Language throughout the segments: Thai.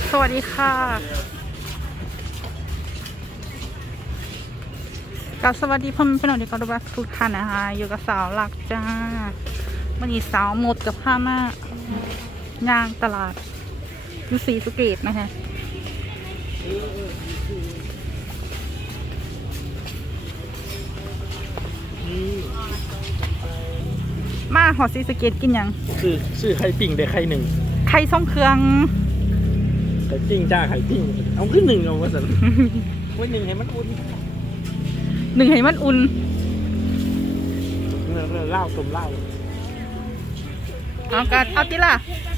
สวัสดีค่ะกับสวัสดีพ่อแม่พี่น้องที่เคารพรักทุกท่านนะคะอยู่กับสาวหลักจ้าวันนี้สาวหมดกับผ้ามาย่างตลาดอยู่ศรีสะเกษนะคะมาหอศรีสะเกษกินยังชื่อไข่ปิ้งได้ไข่หนึ่งไข่ส่งเครื่องไข่ปิ้งจ้าไข่ปิ้งเอาขึ้นหนึ่งเอาว่าสันไว้หนึ่งให้มันอุ่นหนึ่งให้มันอุ่นเล่าต้มเล่าเอากันเอาติล่ะ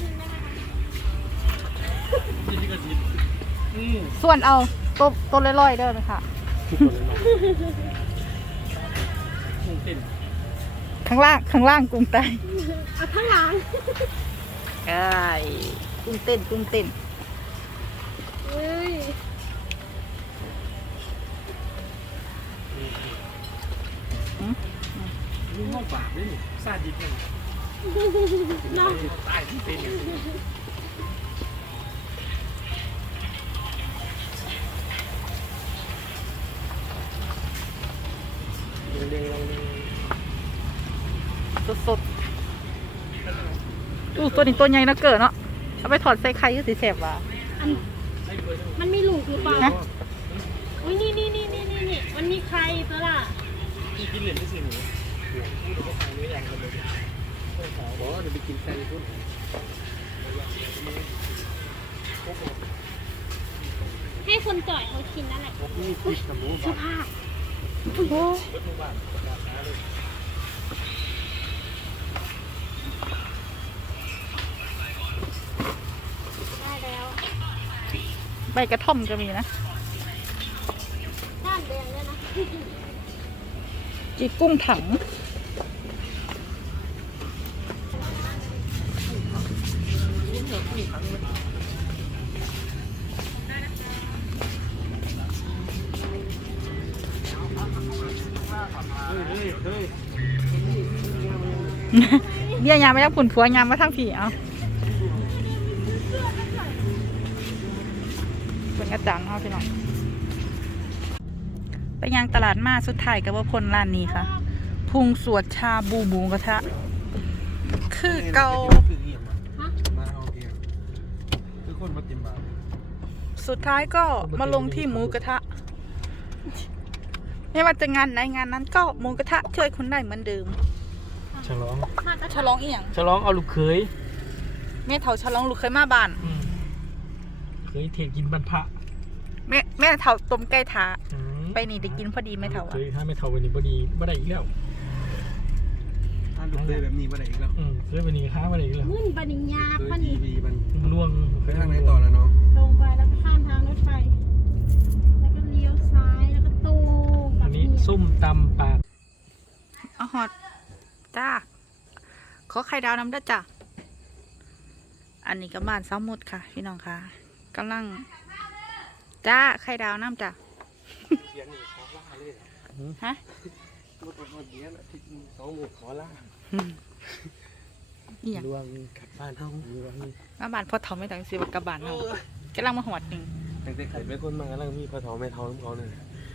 ส่วนเอาตัวลอยๆเด้อไหมค่ะข้างล่างกุ้งไตเอาข้างหลังไอ้กุ้งเต้นเฮ้ยลุงน้องปากด้วยนี่ซาดิสเนี่ยน้องตายที่เป็นสดตัวนี้ตัวใหญ่นะเกิดเนาะเอาไปถอดใส่ไข่ก็สีแสบว่ะมันมีลูกหรือเปล่าอุ้ยนี่มันมีใครตัวล่ะพี่กินเหรียญที่สี่หนูพูดถึงทางนี้อย่างกันเลยบอกว่าเดี๋ยวไปกินไก่พุ่นให้คนจ่อยเขากินนั่นแหละเสื้อผ้าได้แล้วใบกระท่อมก็มีนะด้านแดงด้วยนะจีกุ้งถังเบี้ยยามไม่ได้ผุนผัวยามมาทั้งผีเอาเป็นอาจารย์เอาพี่น้องไปยังตลาดมาสุดท้ายกับว่าพลร้านนี้ค่ะพุงสวดชาบูหมูกระทะคือเกาสุดท้ายก็มาลงที่หมูกระทะไม่ว่าจะงานไหนงานนั้นก็หมูกระทะช่วยคุณได้เหมือนเดิมฉลองอีหยังฉลองเอาลูกเขยแม่เฒ่าฉลองลูกเคยมาบ้านเคยเทกินบรรพะแม่เฒ่าต้มไก่ถาไปนี่ได้กินพอดีแม่เฒ่าเคยถ้าแม่เฒ่าวันนี้พอดีบ่ได้อีกแล้วถ้าลูกเคยแบบนี้บ่ได้อีกแล้วเคยวันนี้ค้าบ่ได้อีกแล้วมึนปนิญญาปนิล่วงไปทางไหนต่อแล้วน้องลงไปแล้วก็ข้ามทางรถไฟแล้วก็เลี้ยวซ้ายแล้วก็ตูอันนี้ส้มตำปากเอาหอดจ้าขอไข่ดาวน้ำด้วยจ้ะอันนี้กับบ้านซ้ำหมดค่ะพี่น้องค่ะกำลังจ้าไข่ดาวน้ำจ้ะเสียงนี่ขอล่าเลยฮะหมดเนี้ยนะที่2 หมู่ขอล่าล่วงกลับบ้านเฮามาบ้านพ่อเฒ่าไม่ต่างสิกับบ้านเฮากำลังมาหอดหนึ่งตั้งแต่เกิดเป็นคนมาแล้วมีพ่อเฒ่าแม่เฒ่าของเขาเนี่ย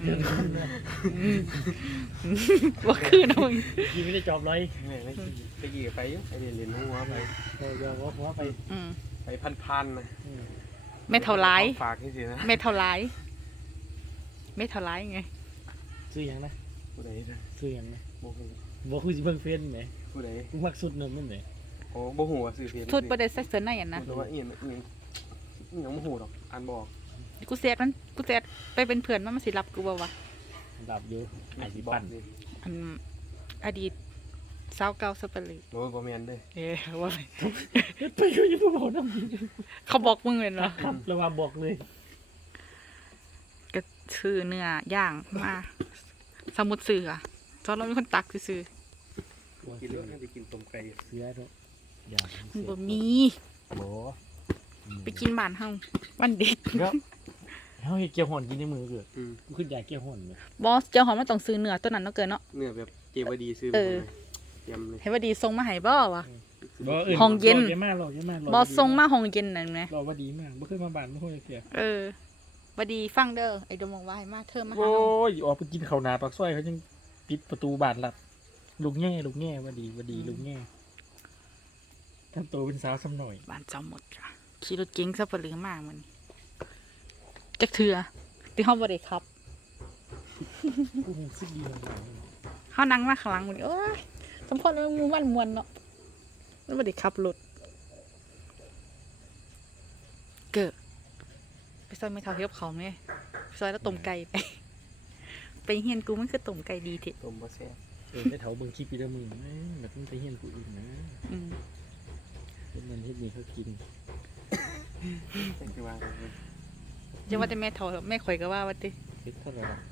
ว่าคือน้องยี่ไม่ได้จอบเลยไปกี่ไปไปเรียนหัวไปยอมหัวไปพันนะไม่เท่าไรฝากให้สินะไม่เท่าไรไม่เท่าไรไงซื้อยังนะผู้ใดนะซื้อยังนะบอกคุยเบิ่งเฟซไหมผู้ใดกูมักสุดนั่นนั่นไหมโอ้บ่ฮู้ว่าซื้อเฟซสุดประเด็นเซ็กเซอร์ไหนอ่ะนะแต่ว่าอียังบ่ฮู้หรอกอ่านบอกกูเสียไปเป็นเพื่อนมันสิรับกูบ่วะรับอยู่อดีตปั่นอดีตสาวเก่าสเปรีโอ้ยบ่แม่นเด้ว่าไปอยู่ที่บ่นำเขาบอกมึงเลยเหรอครับแล้วว่าบอกเลยก็ซื้อเนื้อย่างมาสมุดเสือตอนเราเป็นคนตักซื้อกินแล้วจะกินต้มไก่เสือเถอะบ่มีไปกินบ้านเฮาวันเด็กเฮาเฮ็ดเกี๊ยวห่อนกินในมือเกิดกูขึ้นอยากเกี๊ยวห่อนเลยบอสเกี๊ยวห่อนมันต้องซื้อเนื้อตัวนั้นเนาะเกินเนาะเนื้อแบบเก็บไว้ดีซื้อเห็นว่าดีทรงมาให้บ่วะห้องเย็นเยอะมากหรอกเยอะมากบอส่งมาห้องเย็นนั่นไหมรอว่าดีมากไม่เคยมาบ้านไม่เคยเสียบดีฟังเด้อไอ้ดมบอกว่าให้มาเธอมาหาโอ้เรายออกไปกินข้าวหนาปากซอยเขายังปิดประตูบ้านหลับลูกแง่ว่าดีลูกแง่ทำตัวเป็นสาวซ้ำหน่อยบ้านเจ้าหมดค่ะขี่รถเก๋งสับปะเหลือมากมันจักเถื่อที่ห้องบริครับกูหูสึกดีมากเขานั่งมาข้างหลังมันโอ้ยสมพรมันมูมันมวนเนาะมันบริขับรถเกิดไปซอยไม่เท่าเทียบเขาไหมไปซอยแล้วต้มไก่ไปเฮียนกูมันคือต้มไก่ดีทีต้มบะแซ่บได้เถาเบิ่งคลิปปีละมือแบบมันไปเฮียนกูอื่นนะอืมเป็นมันที่มีเขากินเป็นคือว่าจะว่าแต่แม่เท่าแม่ข่อยก็ว่าว่าติคิดเท่าไหร่ละ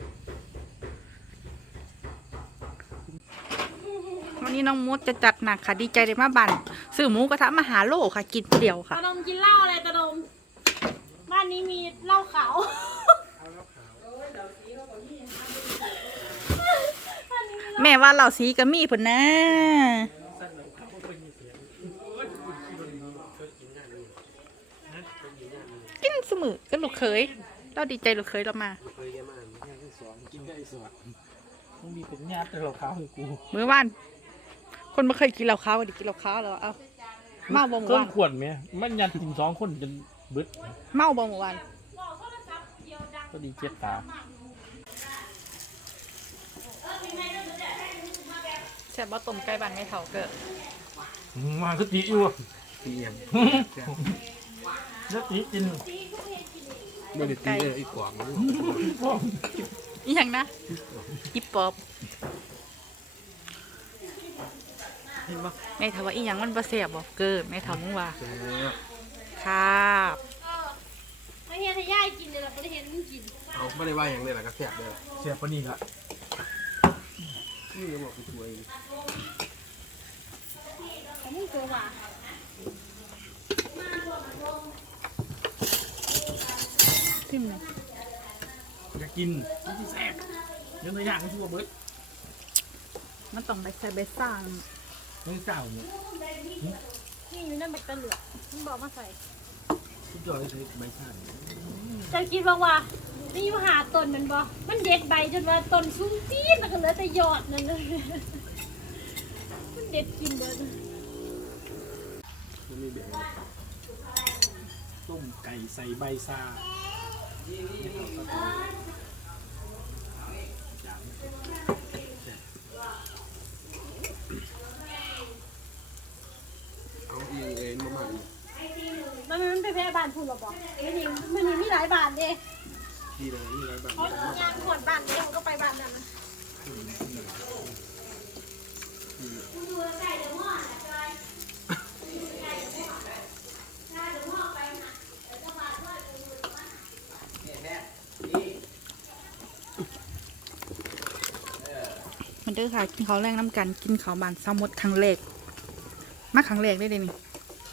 วันนี้น้องมดจะจัดหนักค่ะดีใจเลยมาบันซื้อหมูกระทะมาหาโลค่ะกินเดียวค่ะตาดมกินเหล้าอะไรตาดมบ้านนี้มีเหล้าขาวแม่ว่าเราสีก็มีผลนะกินเสมอก็ลูกเคยเราดีใจลูกเคยเรามาเคยแกมาแค่ที่สองกินได้สวดมันมีเป็นญาติแต่เราข้าวให้กูมื้อวานคนไม่เคยกินเหล้าขาวก็ดิกินเหล้าขาวแล้วเอาเมาบ่เมื่อเครื่อวาง นขวดไหมมันยันกิน2 คนจนเบิดเมาบ่เมื่อวานก็ดีเจ็บตาแซ่บบ่ต้มไก่บ้านไม่เท่าเกิดมาคือตีอยู่เตียมแล้วตีกินไม่ได้ตีเลยไอ้กวางอีหยังนะอีปอบเห็นบ่แม่ถามว่าอีหยังมันบ่แซ่บบ่เกิดแม่ถามมึงว่าแซ่บครับไม่เห็นให้ย่ายกินเลยหรอไม่ได้เห็นมึงกินเอาไม่ได้ว่าอย่างนี้แหละก็แซ่บเลยเสียบปนี่ละนี่ก็บอกไปช่วยแต่มึงตัวว่ะทิมเลยอยากกินแซ่บเนื้อย่างก็ชั่วเบิดมันต้องไปใส่ใบซ่างไม่เศร้าเนี่ยนี่อยู่นั่นเป็นตะเหลือกมึงบอกมาใส่ทุกยอดเลยใช้ใบชาติจะกินบ้างวะนี่อยู่หาต้นมันบ่มันเด็ดใบจนว่าต้นสูงปี๊ดแล้วก็เหลือแต่ยอดนั่นเลยมันเด็ดกินเด้อมันมีเบียร์ต้มไก่ใส่ใบซาเอาเองเองมามันมันไปแพ้บ้านพูดหรอบอกมันมีหลายบ้านเด้ที่เลยนี่ไรบ้างเพราะงานขวดบ้านเด้มันก็ไปบ้านนั้นนะมันเด้อค่ะกินข้าวแรงน้ำกันกินข้าวบานซ้ำมดครั้งแรกมาครั้งแรกได้เลยนี่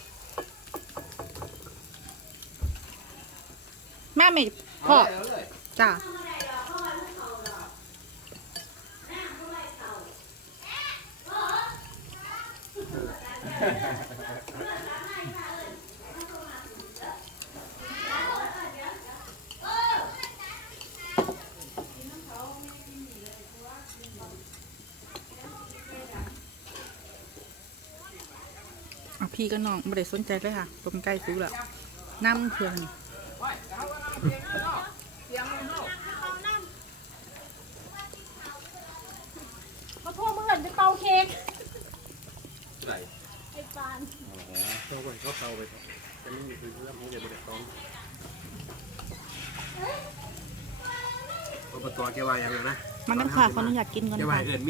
แม่ไม่พ่อจ้าเอาพี่ก็น้องไม่ได้สนใจเลยค่ะต้มไก่ซื้อแล้วน้ำเพื่อนนี่เขาโทรมาเงินไปเป่าเค้กไหลไอ้ปานเข้าไปเข้าเตาไปจะไม่มีพื้นเรื่องของเดี๋ยวมันจะต้องอบตแกว่าอย่างไรนะมันต้องค่ะเขาอนุญาตกินก่อนแกนะว่าคะเอิน